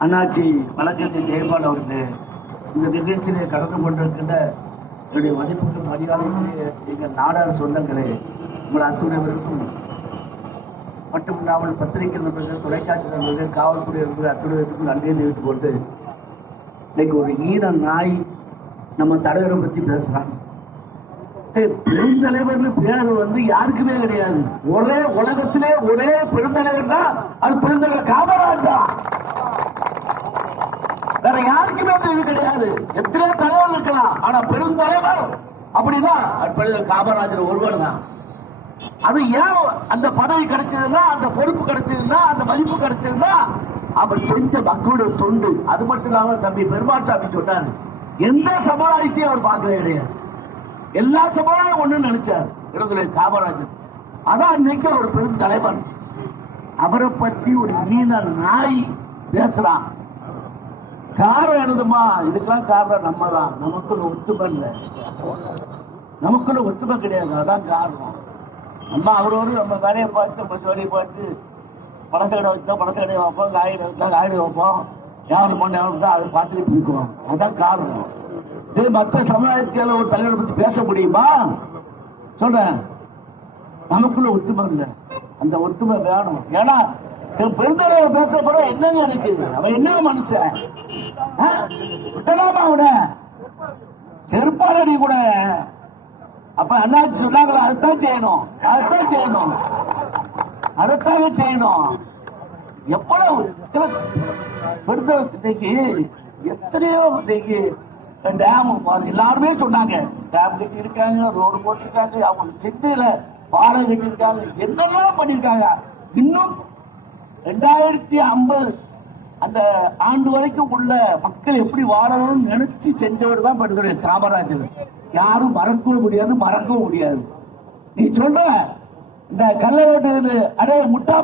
அண்ணாச்சி வழக்கறிஞர் ஜெயபால் அவர்களே இந்த நிகழ்ச்சியிலே கலந்து கொண்டிருக்கின்ற என்னுடைய மதிப்புக்கு மரியாதைக்குரிய எங்கள் நாடார் சொந்தங்களே உங்கள் அத்துணைவருக்கும் மட்டுமில்லாமல் பத்திரிகை நண்பர்கள் தொலைக்காட்சி நண்பர்கள் காவல்துறை நண்பர்கள் அத்துணைவருக்கும் நன்றியை தெரிவித்துக் கொண்டு இன்னைக்கு ஒரு ஈர நாய் நம்ம தலைவரை பற்றி பேசுகிறாங்க பெருந்தலைவர்னு பேர் வந்து யாருக்குமே கிடையாது. ஒரே உலகத்திலே ஒரே பெருந்தலைவர்னா அது பெருந்தலைவர் காமராஜா. வேற இது கிடையாது. எத்தனையோ தலைவர் இருக்கலாம். ஆனா பெருந்தலைவர் அப்படின்னா காமராஜர் ஒருவர் தான். அது ஏன் அந்த பதவி கிடைச்சதுன்னா அந்த பொறுப்பு கிடைச்சதுன்னா அந்த மதிப்பு கிடைச்சதுன்னா அவர் செஞ்ச மக்களுடைய தொண்டு. அது மட்டும் இல்லாம தம்பி பெருமாள் சாமி சொன்னாரு எந்த சமுதாயத்தையும் அவர் பார்க்கவே கிடையாது. எல்லா சமுதாயம் ஒண்ணு நினைச்சார். இளங்குலை காமராஜர். அதான் இன்னைக்கு அவர் பெரும் தலைவர். அவரை பற்றி ஒரு ஈன நாய் பேசுறான். காரணம் என்னதுமா இதுக்கெல்லாம் காரணம் நம்ம தான் நமக்குள்ள ஒத்துமை இல்லை. நமக்குள்ள ஒத்துமை கிடையாது. அதான் காரணம். நம்ம அவரோடு நம்ம வேலையை பார்த்து நம்ம வேலையை பார்த்து பழக்க கடை வச்சா பழக்க கடையை வைப்போம் காய் கடை வச்சா காய் கடை வைப்போம். யாரும் பண்ண வியாபாரம் தான் அதை பார்த்துக்கிட்டு இருக்கோம். அதான் காரணம். இது மற்ற சமுதாயத்துக்கு ஒரு தலைவரை பத்தி பேச முடியுமா? சொல்றேன். நமக்குள்ள ஒத்துமை இல்லை. அந்த ஒத்துமை வேணும். ஏன்னா என் பெருந்தலைவர் பேச போற என்னங்க எனக்கு? அவன் என்னங்க மனுஷன்? ஆ? விட்டலாமா அவன செருப்பாலடி கூட. அப்ப அண்ணாச்சி சொன்னாங்களா அதுதான் செய்யணும். அதுதான் செய்யணும். அதைத்தாங்க செய்யணும். எவ்வளவு இன்னைக்கு எத்தனையோ இன்னைக்கு டேம் எல்லாருமே சொன்னாங்க. டேம் கட்டி இருக்காங்க ரோடு போட்டிருக்காங்க அவங்க சென்னையில பாலம் கட்டியிருக்காங்க என்னெல்லாம் பண்ணியிருக்காங்க. இன்னும் ரெண்டாயிரத்தி ஐம்பது அந்த ஆண்டு வரைக்கும் உள்ள மக்கள் எப்படி வாழணும்னு நினைச்சு செஞ்சவர் தான் படுகிற காமராஜர். யாரும் மறக்கவும் முடியாது மறக்கவும் முடியாது. நீ சொல்ற இந்த கல்லவோட்டு அடே முட்டா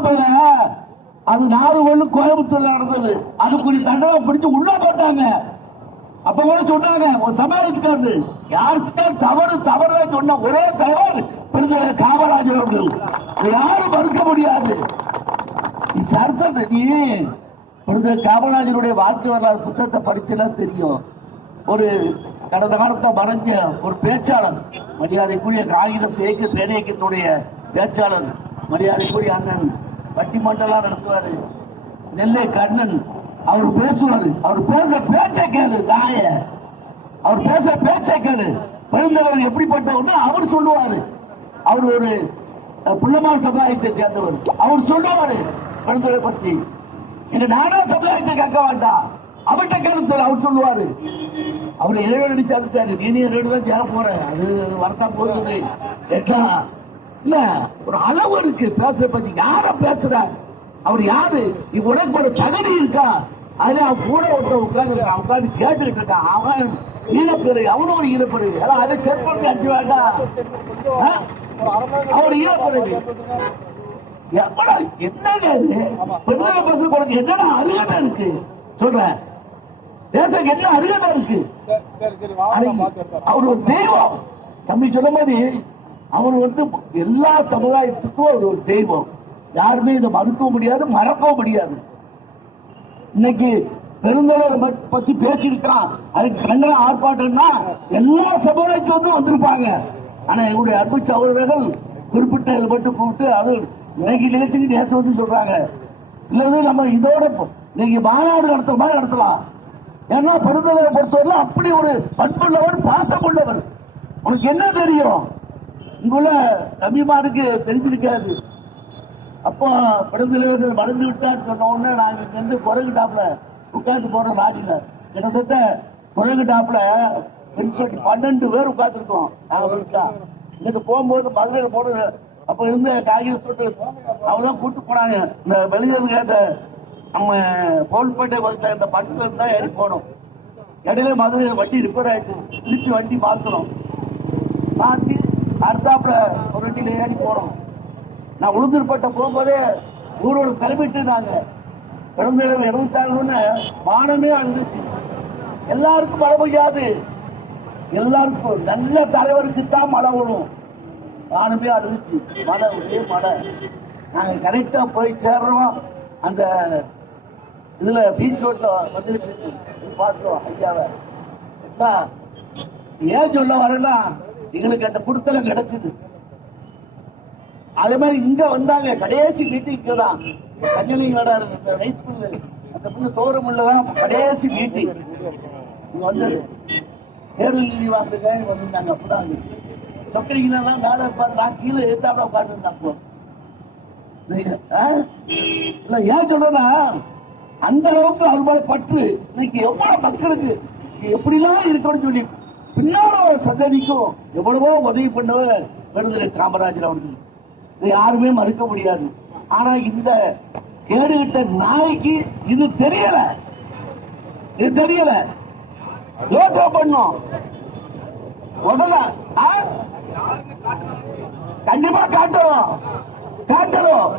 அது நாலு ஒண்ணு கோயம்புத்தூர்ல நடந்தது. அதுக்குரிய தண்டனை பிடிச்சு உள்ள போட்டாங்க. அப்ப கூட சொன்னாங்க ஒரு சமாளிச்சுக்காரு யாருக்கு தவறு தவறு சொன்ன ஒரே தலைவர் பெருந்த காமராஜர் அவர்கள். யாரும் மறுக்க முடியாது. நீ சரித்திரத்தை நீ இந்த காமராஜருடைய வாழ்க்கை வரலாறு புத்தகத்தை படிச்சுன்னா தெரியும். ஒரு கடந்த காலத்தை மறைஞ்ச ஒரு பேச்சாளர் மரியாதைக்குரிய காகித சேக பேரியக்கத்துடைய பேச்சாளர் மரியாதைக்குரிய அண்ணன் பட்டிமண்டலாம் நடத்துவாரு. நெல்லை கண்ணன் அவர் பேசுவாரு. அவர் பேச பேச்சை கேளு தாய. அவர் பேச பேச்சை கேளு. பெருந்தலைவர் எப்படிப்பட்டவர்னா அவர் சொல்லுவாரு. அவர் ஒரு அஹ், சமுதாயத்தை சேர்ந்தவர். அவர் சொல்லுவாரு. பெருந்தலைவர் பத்தி. எங்க நானா சமுதாயத்தை கேட்க வேண்டாம் அவர்கிட்ட கேளுங்கள் அவர் சொல்லுவாரு. அவர் இறைவன் சேர்த்துட்டாரு நீ ரெண்டு தான் சேர போற. அது வரத்தா போகுது. கேட்டா இல்ல ஒரு அளவு இருக்கு பேசுற பத்தி. யார பேசுற? அவர் யாரு? நீ உனக்கு ஒரு தகுதி இருக்கா? அதுல அவன் கூட ஒருத்த உட்கார்ந்து உட்கார்ந்து கேட்டுக்கிட்டு இருக்கான். அவன் ஈரப்பெரு அவனும் ஒரு ஈரப்பெரு ஏன்னா அதை செக் பண்ணி அடிச்சு வேண்டாம் அவர் ஈரப்பெரு எவ்வளவு என்னங்க இது? உனக்கு என்னடா அருகதை இருக்கு? சொல்றேன். தேசத்துக்கு என்ன அருகதை இருக்கு? அவர் ஒரு தெய்வம். தம்பி சொன்ன மாதிரி அவர் வந்து எல்லா சமுதாயத்துக்கும் அவர் ஒரு தெய்வம். யாருமே இதை மறுக்கவும் முடியாது மறக்கவும் முடியாது. இன்னைக்கு பெருந்தலைவர் பத்- பத்தி பேசியிருக்கிறான். அதுக்கு கண்டன ஆர்ப்பாட்டம்னா எல்லா சமுதாயத்திலிருந்தும் வந்திருப்பாங்க. ஆனா எங்களுடைய அன்பு சகோதரர்கள் குறிப்பிட்ட இதை மட்டும் கூப்பிட்டு அது இன்னைக்கு நிகழ்ச்சிக்கு நேற்று வந்து சொல்றாங்க. இல்லது நம்ம இதோட இன்னைக்கு மாநாடு நடத்துற மாதிரி நடத்தலாம். ஏன்னா பெருந்தலைவரை பொறுத்தவரை அப்படி ஒரு பண்புள்ளவர் பாசமுள்ளவர். உனக்கு என்ன தெரியும்? இங்குள்ள தமிழ்மாருக்கு தெரிஞ்சிருக்காது. அப்போ பெருந்தலைவர்கள் மறந்து விட்டான்னு சொன்ன உடனே நாங்க இங்க இருந்து குரங்கு டாப்ல உட்கார்ந்து போறோம் ராஜில கிட்டத்தட்ட குரங்கு டாப்ல பன்னெண்டு பேர் உட்காந்துருக்கோம் நாங்க புதுசா இன்னைக்கு போகும்போது மதுரையில் போன அப்ப இருந்த காங்கிரஸ் தொட்டு அவங்க கூட்டு போனாங்க. இந்த வெளியில அந்த நம்ம போல்பேட்டை வளர்த்த இந்த படத்துல இருந்தா ஏறி போனோம். இடையில மதுரையில் வண்டி ரிப்பேர் ஆயிட்டு திருப்பி வண்டி மாத்தணும் மாத்தி அடுத்தாப்புல ஒரு வண்டியில ஏறி போனோம். நான் உளுந்தூர்பட்ட போகும்போதே ஊரோட கிளம்பிட்டு நாங்க. பிறந்த இறந்துட்டாங்கன்னு வானமே அழுந்துச்சு எல்லாருக்கும் மழை பெய்யாது. எல்லாருக்கும் நல்ல தலைவருக்கு தான் மழை விழும். நானுமே அழுதுச்சு. மழை ஒரே மழை. நாங்க கரெக்டா போய் சேர்றோம்? அந்த இதுல பீச் ரோட்டில் வந்துட்டு பார்த்தோம் ஐயாவை. என்ன, ஏன் சொல்ல வரேன்னா எங்களுக்கு அந்த புடுத்தலை கிடைச்சது. அதே மாதிரி இங்க வந்தாங்க கடைசி மீட்டிங் தான். கஞ்சலிங்கடா இந்த ரைஸ் மில்லு அந்த புண்ணு தோறு மில்லு தான் கடைசி மீட்டிங் இங்க வந்தது. தேர்தல் நிதி வாங்குங்க வந்திருந்தாங்க அப்பதான் சொக்கரிக்கலாம் மேல உட்காந்து நான் கீழே ஏத்தாப்புல உட்காந்துருந்தாங்க இல்ல ஏன் சொல்றேன்னா அந்த அளவுக்கு அது மேல பற்று இன்னைக்கு எவ்வளவு மக்களுக்கு எப்படிலாம் இருக்கணும்னு சொல்லி பின்னால ஒரு சந்ததிக்கும் எவ்வளவோ உதவி பண்ணவர் விடுதலை காமராஜர் அவர்கள். இதை யாருமே மறுக்க முடியாது. ஆனா இந்த கேடுகிட்ட நாய்க்கு இது தெரியல. இது தெரியல. யோசனை பண்ணும் முதல்ல கண்டிப்பா காட்டுறோம் காட்டணும்.